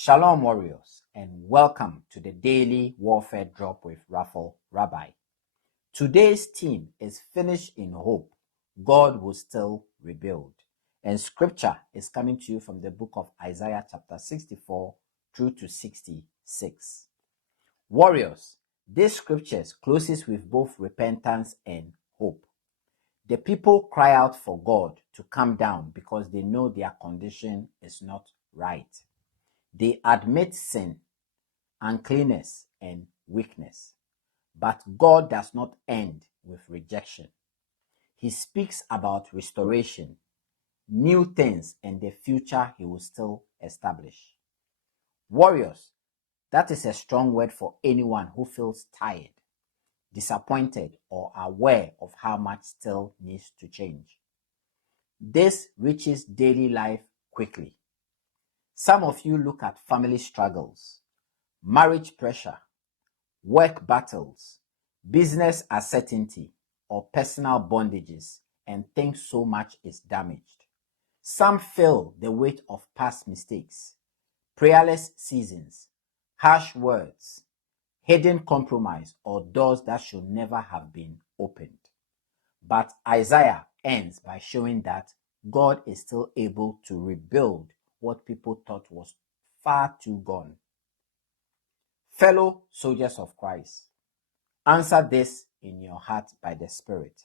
Shalom, warriors, and welcome to the Daily Warfare Drop with Raphael Rabbi. Today's theme is Finish in Hope. God will still rebuild. And scripture is coming to you from the book of Isaiah chapter 64 through to 66. Warriors, this scripture closes with both repentance and hope. The people cry out for God to come down because they know their condition is not right. They admit sin, uncleanness, and weakness. But God does not end with rejection. He speaks about restoration, new things, and the future He will still establish. Warriors, that is a strong word for anyone who feels tired, disappointed, or aware of how much still needs to change. This reaches daily life quickly. Some of you look at family struggles, marriage pressure, work battles, business uncertainty, or personal bondages and think so much is damaged. Some feel the weight of past mistakes, prayerless seasons, harsh words, hidden compromise, or doors that should never have been opened. But Isaiah ends by showing that God is still able to rebuild what people thought was far too gone. Fellow soldiers of Christ, answer this in your heart by the Spirit.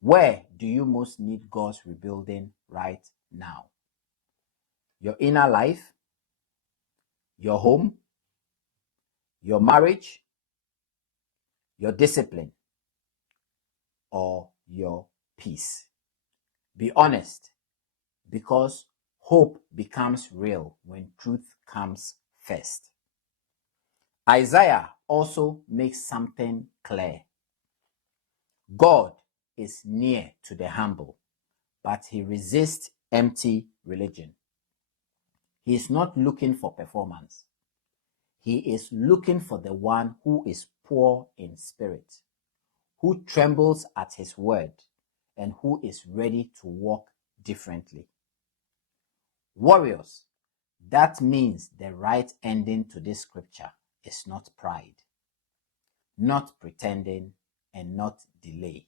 Where do you most need God's rebuilding right now? Your inner life, your home, your marriage, your discipline, or your peace? Be honest, because hope becomes real when truth comes first. Isaiah also makes something clear. God is near to the humble, but He resists empty religion. He is not looking for performance. He is looking for the one who is poor in spirit, who trembles at His word, and who is ready to walk differently. Warriors, that means the right ending to this scripture is not pride, not pretending, and not delay.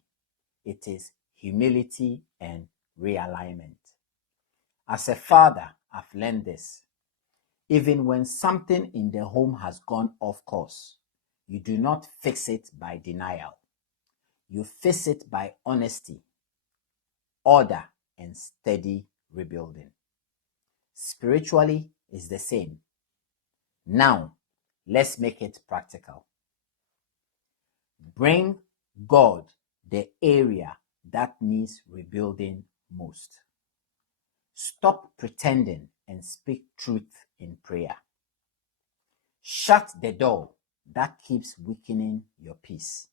It is humility and realignment. As a father, I've learned this. Even when something in the home has gone off course, you do not fix it by denial. You fix it by honesty, order, and steady rebuilding. Spiritually, it's the same. Now, let's make it practical. Bring God the area that needs rebuilding most. Stop pretending and speak truth in prayer. Shut the door that keeps weakening your peace.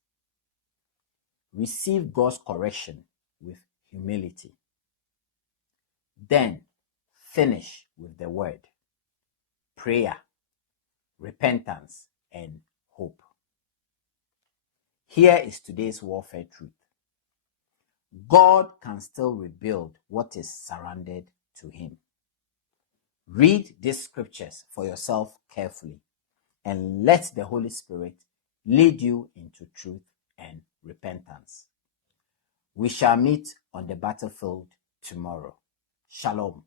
Receive God's correction with humility. Then finish with the word, prayer, repentance, and hope. Here is today's warfare truth. God can still rebuild what is surrendered to Him. Read these scriptures for yourself carefully and let the Holy Spirit lead you into truth and repentance. We shall meet on the battlefield tomorrow. Shalom.